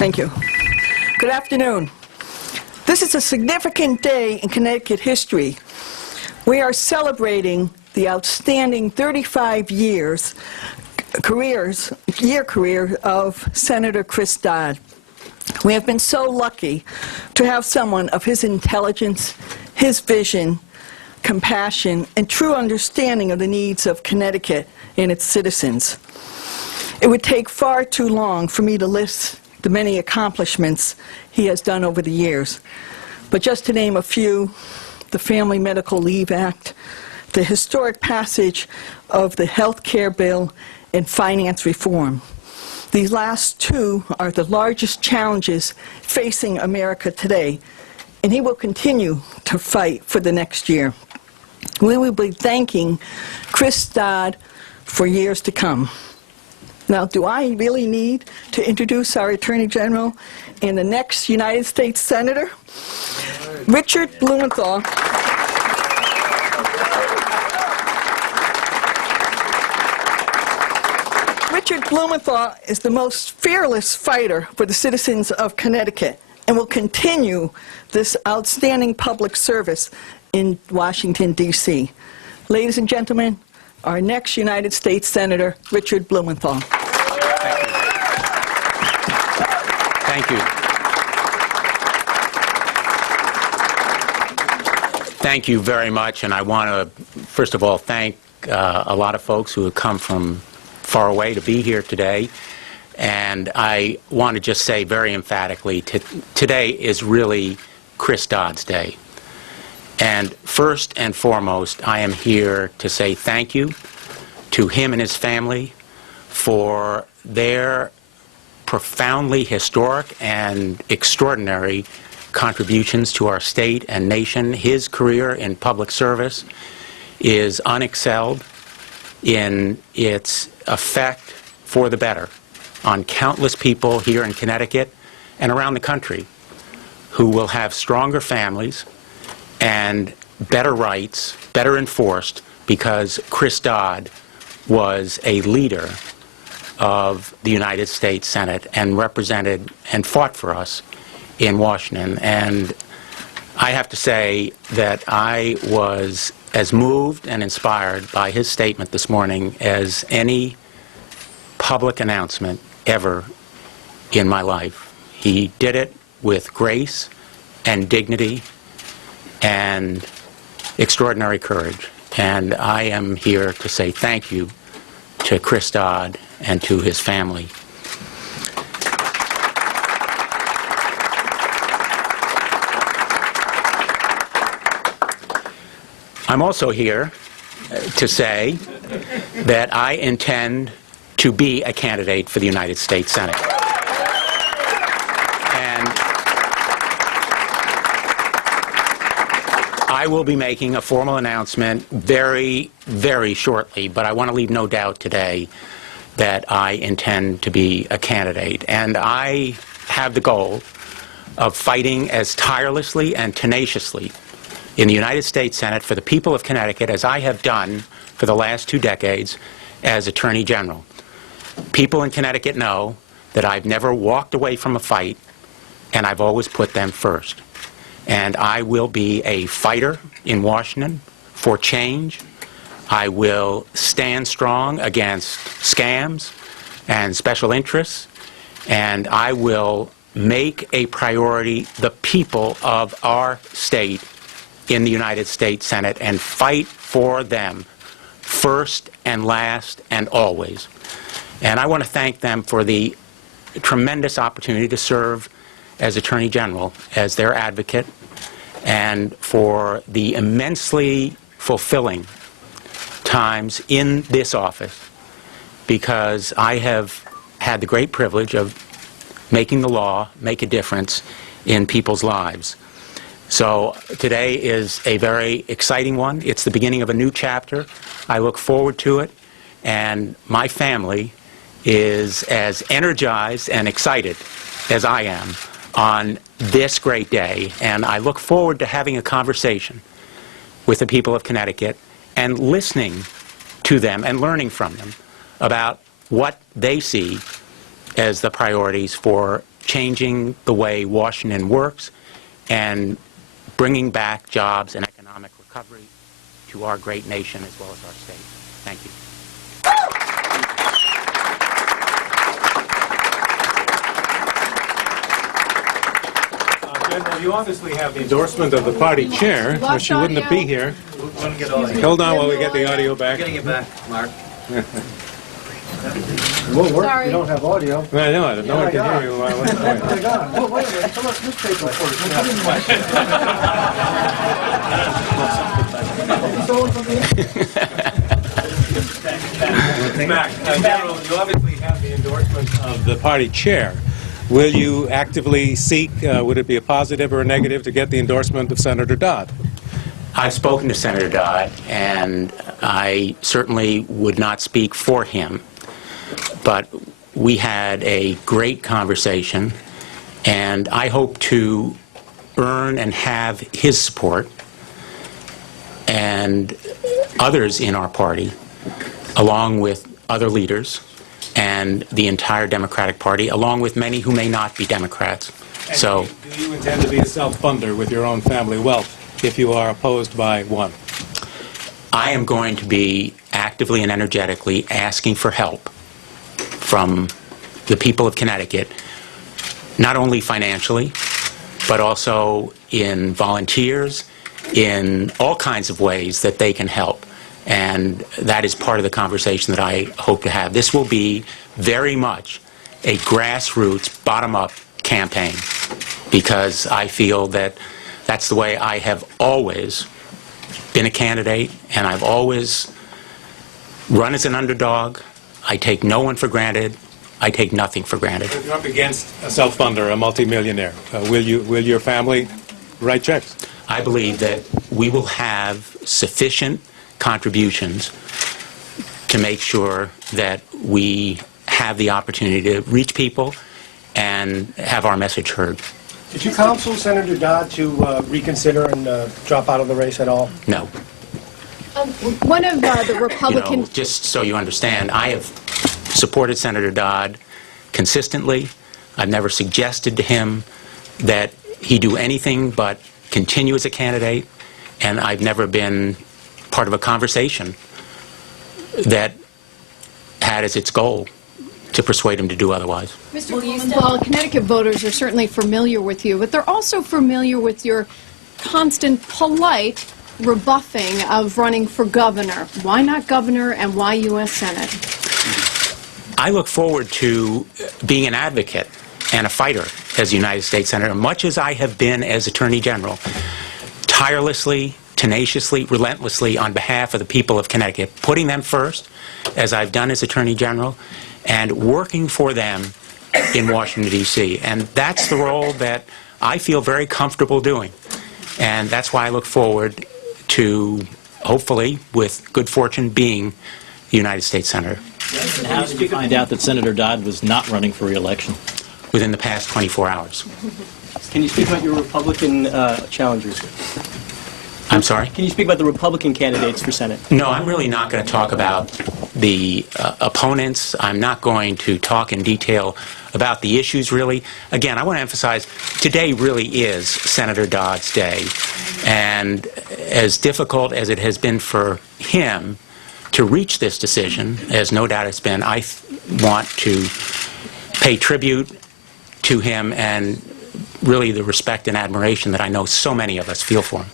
Thank you. Good afternoon. This is a significant day in Connecticut history. We are celebrating the outstanding 35-year career of Senator Chris Dodd. We have been so lucky to have someone of his intelligence, his vision, compassion, and true understanding of the needs of Connecticut and its citizens. It would take far too long for me to list the many accomplishments he has done over the years. But just to name a few: the Family Medical Leave Act, the historic passage of the health care bill, and finance reform. These last two are the largest challenges facing America today, and he will continue to fight for the next year. We will be thanking Chris Dodd for years to come. Now, do I really need to introduce our Attorney General and the next United States Senator? Richard Blumenthal. Richard Blumenthal is the most fearless fighter for the citizens of Connecticut and will continue this outstanding public service in Washington, D.C. Ladies and gentlemen, our next United States Senator, Richard Blumenthal. Thank you. Thank you very much, and I want to, first of all, thank a lot of folks who have come from far away to be here today. And I want to just say very emphatically, today is really Chris Dodd's day. And first and foremost, I am here to say thank you to him and his family for their profoundly historic and extraordinary contributions to our state and nation. His career in public service is unexcelled in its effect for the better on countless people here in Connecticut and around the country who will have stronger families and better rights, better enforced, because Chris Dodd was a leader of the United States Senate and represented and fought for us in Washington. And I have to say that I was as moved and inspired by his statement this morning as any public announcement ever in my life. He did it with grace and dignity and extraordinary courage. And I am here to say thank you to Chris Dodd and to his family. I'm also here to say that I intend to be a candidate for the United States Senate. And I will be making a formal announcement very, very shortly, but I want to leave no doubt today that I intend to be a candidate. And I have the goal of fighting as tirelessly and tenaciously in the United States Senate for the people of Connecticut as I have done for the last 2 decades as Attorney General. People in Connecticut know that I've never walked away from a fight, and I've always put them first. And I will be a fighter in Washington for change. I will stand strong against scams and special interests, and I will make a priority the people of our state in the United States Senate and fight for them first and last and always. And I want to thank them for the tremendous opportunity to serve as Attorney General, as their advocate, and for the immensely fulfilling times in this office, because I have had the great privilege of making the law make a difference in people's lives. So today is a very exciting one. It's the beginning of a new chapter. I look forward to it, and my family is as energized and excited as I am on this great day, and I look forward to having a conversation with the people of Connecticut and listening to them and learning from them about what they see as the priorities for changing the way Washington works and bringing back jobs and economic recovery to our great nation as well as our state. Thank you. Well, you obviously have the endorsement of the party chair, or she wouldn't be here. Hold on while we get the audio back. Getting it back, Mark. It won't work if you don't have audio. I know, no one can hear you. What's the point? Oh, wait a minute, come on, newspaper reporter. Mac, General, you obviously have the endorsement of the party chair. Will you actively seek, would it be a positive or a negative, to get the endorsement of Senator Dodd? I've spoken to Senator Dodd, and I certainly would not speak for him, but we had a great conversation, and I hope to earn and have his support and others in our party, along with other leaders and the entire Democratic Party, along with many who may not be Democrats. And So, do you intend to be a self-funder with your own family wealth if you are opposed by one? I am going to be actively and energetically asking for help from the people of Connecticut, not only financially, but also in volunteers, in all kinds of ways that they can help. And that is part of the conversation that I hope to have. This will be very much a grassroots, bottom-up campaign, because I feel that that's the way I have always been a candidate, and I've always run as an underdog. I take no one for granted. I take nothing for granted. If you're up against a self-funder, a multimillionaire, will your family write checks? I believe that we will have sufficient contributions to make sure that we have the opportunity to reach people and have our message heard. Did you counsel Senator Dodd to reconsider and drop out of the race at all? No. One of the You know, Republican... just so you understand, I have supported Senator Dodd consistently. I've never suggested to him that he do anything but continue as a candidate, and I've never been part of a conversation that had as its goal to persuade him to do otherwise. Mr. Blumenthal, Connecticut voters are certainly familiar with you, but they're also familiar with your constant, polite rebuffing of running for governor. Why not governor, and why U.S. Senate? I look forward to being an advocate and a fighter as a United States Senator, much as I have been as Attorney General, tirelessly, tenaciously, relentlessly on behalf of the people of Connecticut, putting them first, as I've done as Attorney General, and working for them in Washington, D.C. And that's the role that I feel very comfortable doing. And that's why I look forward to, hopefully, with good fortune, being the United States Senator. And how did you find out that Senator Dodd was not running for re-election? Within the past 24 hours. Can you speak about your Republican challengers? I'm sorry? Can you speak about the Republican candidates for Senate? No, I'm really not going to talk about the opponents. I'm not going to talk in detail about the issues, really. Again, I want to emphasize, today really is Senator Dodd's day. And as difficult as it has been for him to reach this decision, as no doubt it's been, I want to pay tribute to him and really the respect and admiration that I know so many of us feel for him.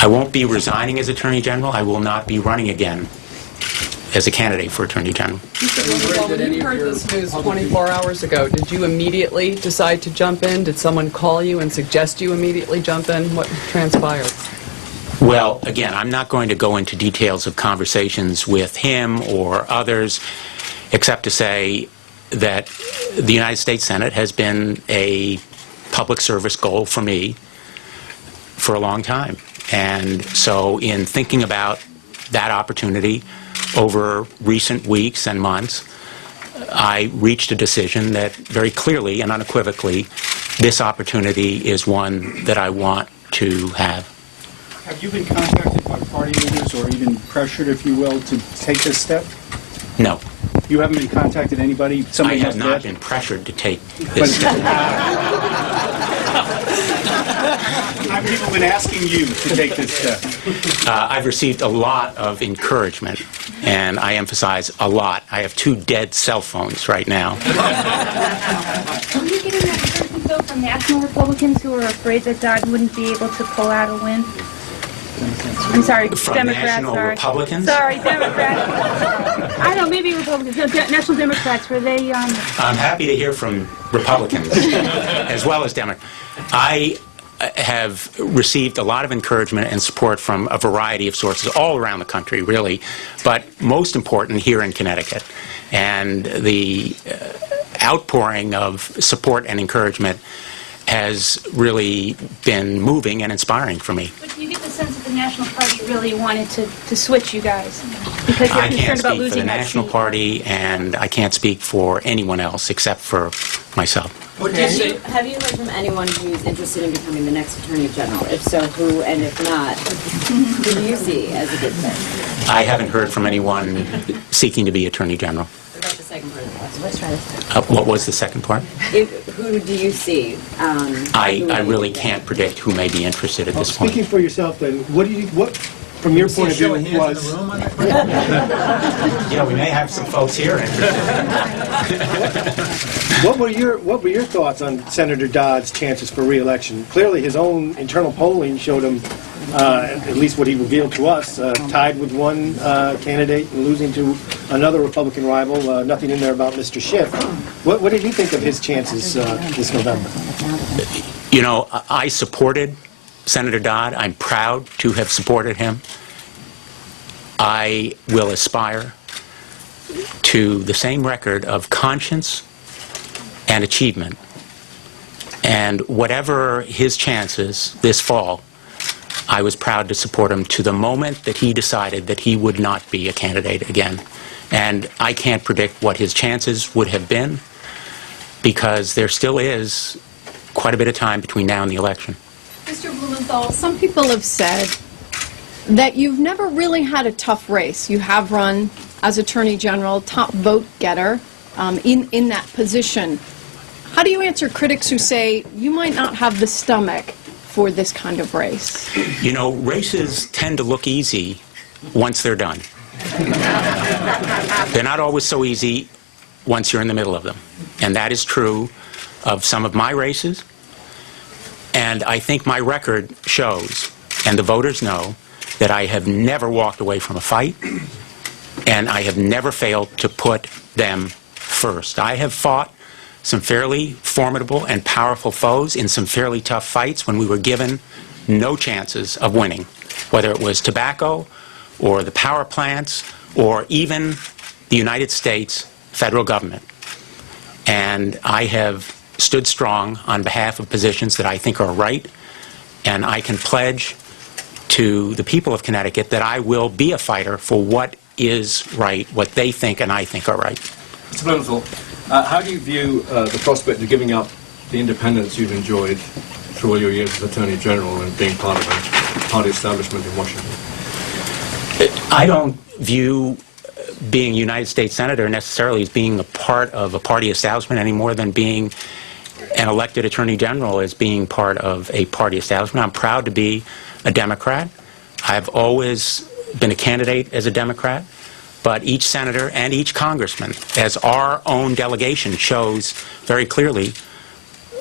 I won't be resigning as Attorney General. I will not be running again as a candidate for Attorney General. When you heard this news 24 hours ago, did you immediately decide to jump in? Did someone call you and suggest you immediately jump in? What transpired? Well, again, I'm not going to go into details of conversations with him or others, except to say that the United States Senate has been a public service goal for me for a long time. And so in thinking about that opportunity over recent weeks and months, I reached a decision that very clearly and unequivocally, this opportunity is one that I want to have. Have you been contacted by party leaders or even pressured, if you will, to take this step? No. You haven't been contacted anybody? I Somebody have else not did? been pressured to take this step. Have people been asking you to take this step? I've received a lot of encouragement, and I emphasize a lot. I have 2 dead cell phones right now. Are you getting that encouragement, though, from national Republicans who are afraid that Dodd wouldn't be able to pull out a win? I'm sorry, From Democrats. national sorry. Republicans? Sorry, Democrats. I don't know, maybe Republicans. No, national Democrats, were they... I'm happy to hear from Republicans as well as Democrats. I have received a lot of encouragement and support from a variety of sources all around the country, really, but most important here in Connecticut. And the outpouring of support and encouragement has really been moving and inspiring for me. But do you get the sense that the National Party really wanted to switch you guys? Because they're I can't concerned about speak for losing the that National seat. Party, and I can't speak for anyone else except for myself. Have you heard from anyone who's interested in becoming the next Attorney General? If so, who, and if not, who do you see as a good fit? I haven't heard from anyone seeking to be Attorney General. What about the second part of the question? Let's try this. What was the second part? Who do you see? I really can't predict who may be interested at this point. Speaking for yourself, then, what from your point of view, was... Yeah, we may have some folks here interested. What were your thoughts on Senator Dodd's chances for re-election? Clearly, his own internal polling showed him, at least what he revealed to us, tied with one candidate and losing to another Republican rival. Nothing in there about Mr. Schiff. What did you think of his chances this November? You know, I supported Senator Dodd. I'm proud to have supported him. I will aspire to the same record of conscience and achievement. And whatever his chances this fall, I was proud to support him to the moment that he decided that he would not be a candidate again. And I can't predict what his chances would have been, because there still is quite a bit of time between now and the election. Mr. Blumenthal, some people have said that you've never really had a tough race. You have run as Attorney General, top vote getter in that position. How do you answer critics who say you might not have the stomach for this kind of race? You know, races tend to look easy once they're done. They're not always so easy once you're in the middle of them. And that is true of some of my races. And I think my record shows, and the voters know, that I have never walked away from a fight, and I have never failed to put them first. I have fought some fairly formidable and powerful foes in some fairly tough fights when we were given no chances of winning, whether it was tobacco or the power plants or even the United States federal government. And I have stood strong on behalf of positions that I think are right, and I can pledge to the people of Connecticut that I will be a fighter for what is right, what they think and I think are right. Mr. Blumenthal, how do you view the prospect of giving up the independence you've enjoyed through all your years as Attorney General and being part of a party establishment in Washington? I don't view being a United States Senator necessarily as being a part of a party establishment any more than being an elected Attorney General as being part of a party establishment. I'm proud to be a Democrat. I've always been a candidate as a Democrat, but each senator and each congressman, as our own delegation shows very clearly,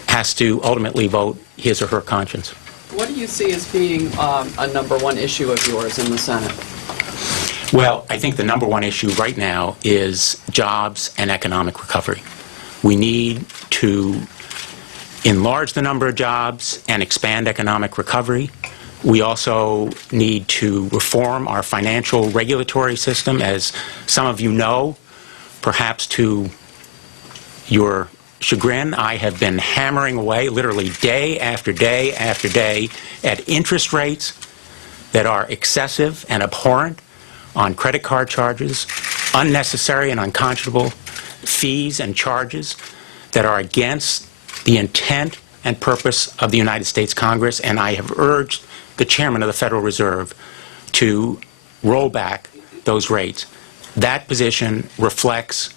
has to ultimately vote his or her conscience. What do you see as being a #1 issue of yours in the Senate? Well, I think the #1 issue right now is jobs and economic recovery. We need to enlarge the number of jobs and expand economic recovery. We also need to reform our financial regulatory system. As some of you know, perhaps to your chagrin, I have been hammering away literally day after day after day at interest rates that are excessive and abhorrent on credit card charges, unnecessary and unconscionable fees and charges that are against the intent and purpose of the United States Congress, and I have urged the chairman of the Federal Reserve to roll back those rates. that position reflects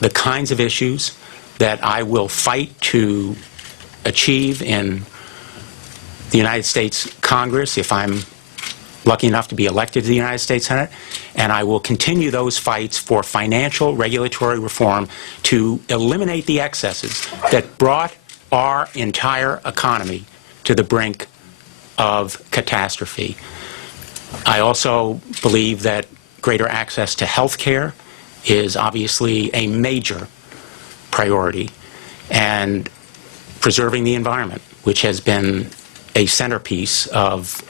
the kinds of issues that I will fight to achieve in the United States Congress if I'm lucky enough to be elected to the United States Senate, and I will continue those fights for financial regulatory reform to eliminate the excesses that brought our entire economy to the brink of catastrophe. I also believe that greater access to health care is obviously a major priority, and preserving the environment, which has been a centerpiece of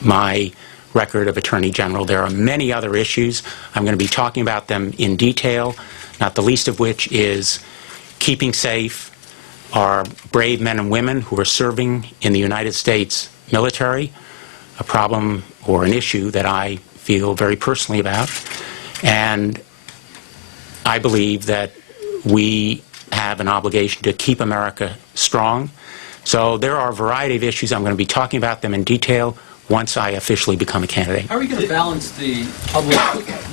my record of Attorney General. There are many other issues. I'm going to be talking about them in detail, not the least of which is keeping safe our brave men and women who are serving in the United States military, a problem or an issue that I feel very personally about. And I believe that we have an obligation to keep America strong. So there are a variety of issues. I'm going to be talking about them in detail once I officially become a candidate. How are you going to balance the public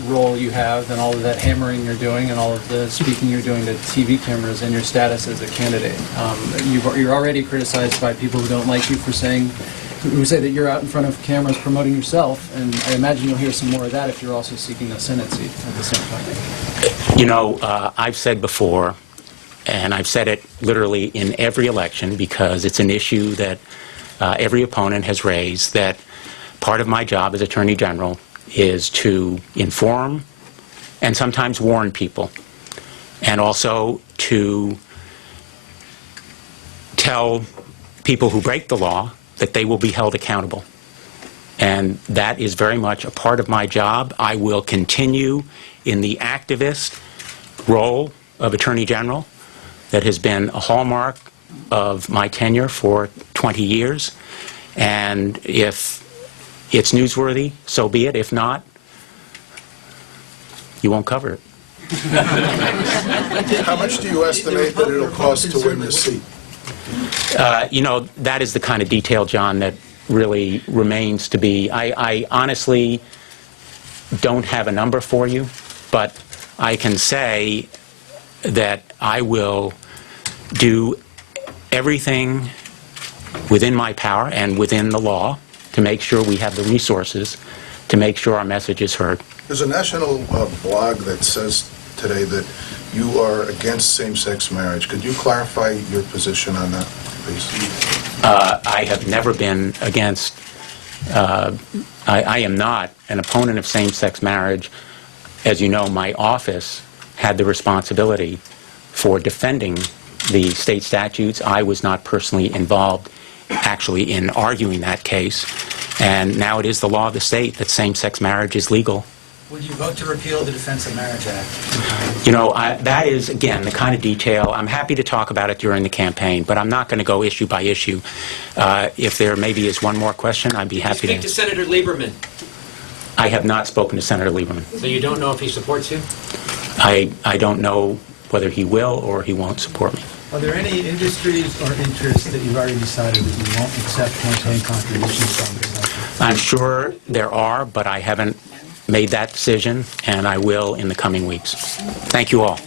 role you have and all of that hammering you're doing and all of the speaking you're doing to TV cameras and your status as a candidate? You're already criticized by people who don't like you for who say that you're out in front of cameras promoting yourself, and I imagine you'll hear some more of that if you're also seeking a Senate seat at the same time. You know, I've said before, and I've said it literally in every election because it's an issue that every opponent has raised, that part of my job as Attorney General is to inform and sometimes warn people, and also to tell people who break the law that they will be held accountable. And that is very much a part of my job. I will continue in the activist role of Attorney General that has been a hallmark of my tenure for 20 years. And if it's newsworthy, so be it. If not, you won't cover it. How much do you estimate that it'll cost to win this seat? You know, that is the kind of detail, John, that really remains to be. I honestly don't have a number for you, but I can say that I will do everything within my power and within the law to make sure we have the resources to make sure our message is heard. There's a national blog that says today that you are against same-sex marriage. Could you clarify your position on that, please? I have never been against, I am not an opponent of same-sex marriage. As you know, my office had the responsibility for defending the state statutes. I was not personally involved actually in arguing that case. And now it is the law of the state that same-sex marriage is legal. Would you vote to repeal the Defense of Marriage Act? You know, that is, again, the kind of detail. I'm happy to talk about it during the campaign, but I'm not going to go issue by issue. If there maybe is one more question, I'd be happy to. Speak to Senator Lieberman. I have not spoken to Senator Lieberman. So you don't know if he supports you? I don't know whether he will or he won't support me. Are there any industries or interests that you've already decided that you won't accept campaign contributions from? I'm sure there are, but I haven't made that decision, and I will in the coming weeks. Thank you all.